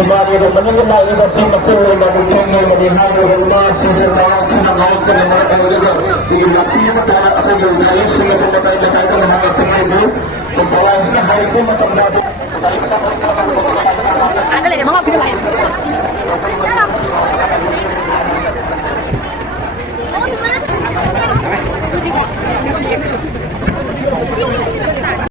Jumari ng Manila, iba si Masuri, Manitong, Manihano, Ruma, Susan, Sinangay, Kanina, Kanina, Ilapin mo talaga ako yung galing, sila pumatay na tayo ng mga tingin, kung palang na hari ko matanda. Dali, mga pinulayan. Oh,